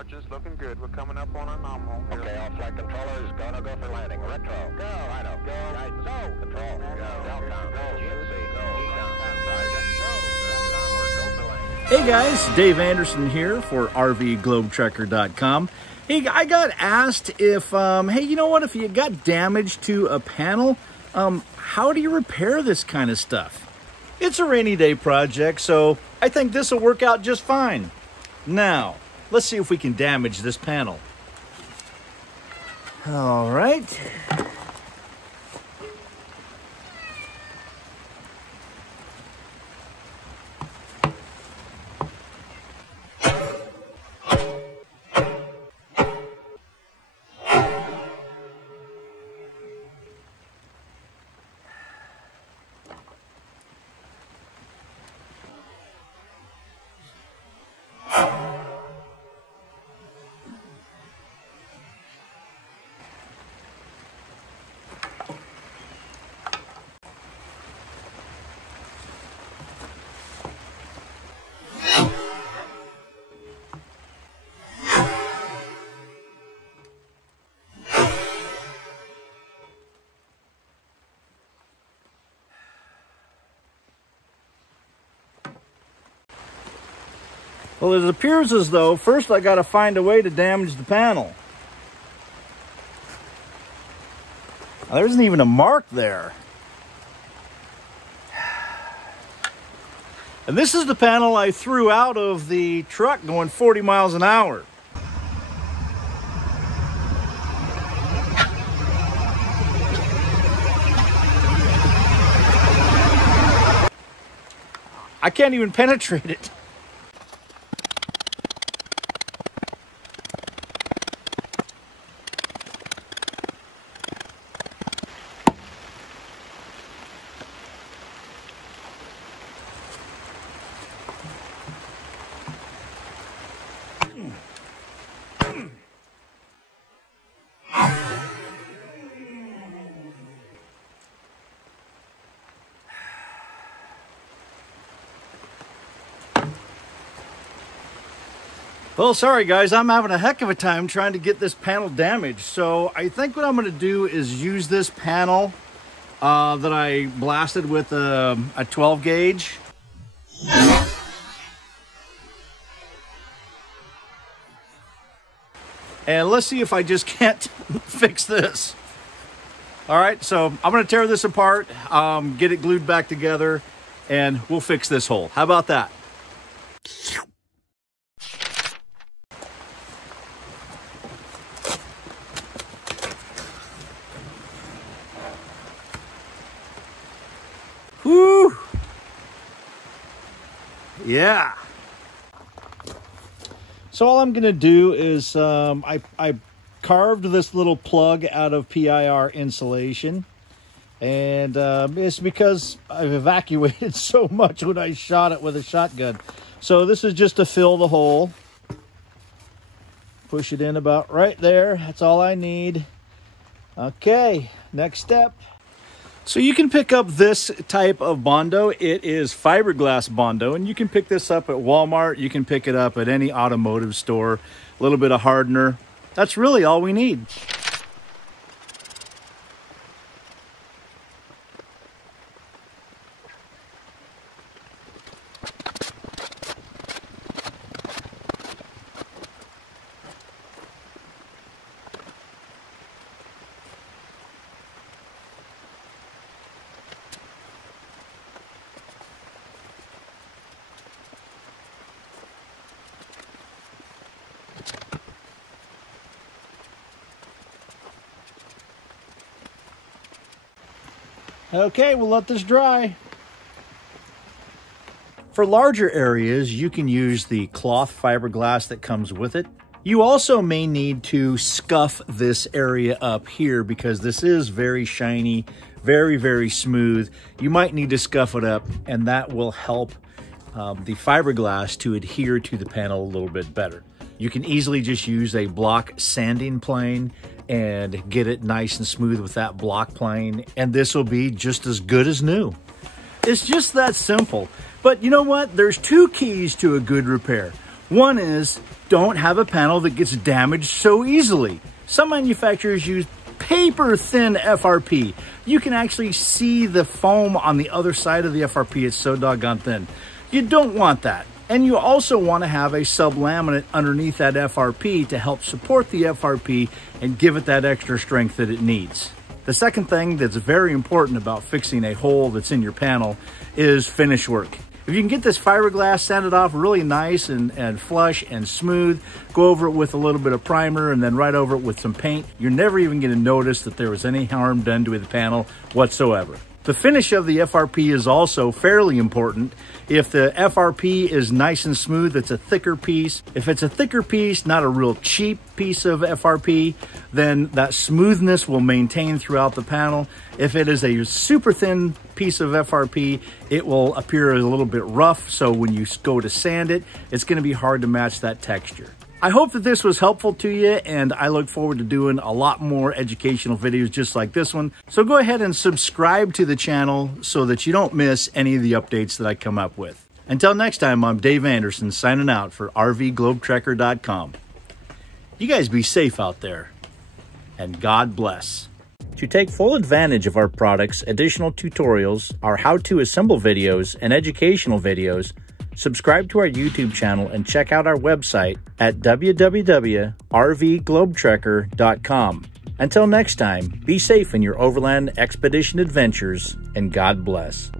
Arch is looking good. We're coming up on a nominal here. Okay, all flight controllers, gonna go for landing. Retro, go, Rhino, go, guidance, go, control, go, Delta, go, GNC, go, Hey guys, Dave Anderson here for RVGlobeTrekker.com. Hey, I got asked if, hey, you know what, if you got damage to a panel, how do you repair this kind of stuff? It's a rainy day project, so I think this will work out just fine. Now, let's see if we can damage this panel. All right. Well, it appears as though first I got to find a way to damage the panel. Now, there isn't even a mark there. And this is the panel I threw out of the truck going 40 miles an hour. I can't even penetrate it. Well, sorry guys, I'm having a heck of a time trying to get this panel damaged. So I think what I'm going to do is use this panel that I blasted with a 12 gauge. And let's see if I just can't fix this. All right, so I'm going to tear this apart, get it glued back together, and we'll fix this hole. How about that? Whew. Yeah. So all I'm going to do is I carved this little plug out of PIR insulation. And it's because I've evacuated so much when I shot it with a shotgun. So this is just to fill the hole. Push it in about right there. That's all I need. Okay, next step. So you can pick up this type of Bondo. It is fiberglass Bondo, and you can pick this up at Walmart. You can pick it up at any automotive store. A little bit of hardener. That's really all we need. Okay, we'll let this dry. For larger areas, you can use the cloth fiberglass that comes with it. You also may need to scuff this area up here because this is very shiny, very, very smooth. You might need to scuff it up, and that will help the fiberglass to adhere to the panel a little bit better. You can easily just use a block sanding plane and get it nice and smooth with that block plane, and this will be just as good as new. It's just that simple. But you know what? There's two keys to a good repair. One is, don't have a panel that gets damaged so easily. Some manufacturers use paper thin FRP. You can actually see the foam on the other side of the FRP. It's so doggone thin. You don't want that. And you also want to have a sublaminate underneath that FRP to help support the FRP and give it that extra strength that it needs. The second thing that's very important about fixing a hole that's in your panel is finish work. If you can get this fiberglass sanded off really nice and flush and smooth, go over it with a little bit of primer and then right over it with some paint, you're never even going to notice that there was any harm done to the panel whatsoever. The finish of the FRP is also fairly important. If the FRP is nice and smooth, it's a thicker piece. If it's a thicker piece, not a real cheap piece of FRP, then that smoothness will maintain throughout the panel. If it is a super thin piece of FRP, it will appear a little bit rough, so when you go to sand it, it's going to be hard to match that texture. I hope that this was helpful to you, and I look forward to doing a lot more educational videos just like this one. So go ahead and subscribe to the channel so that you don't miss any of the updates that I come up with. Until next time, I'm Dave Anderson signing out for RVGlobeTrekker.com. You guys be safe out there, and God bless. To take full advantage of our products, additional tutorials, our how-to assemble videos, and educational videos, subscribe to our YouTube channel and check out our website at www.rvglobetrekker.com. Until next time, be safe in your overland expedition adventures, and God bless.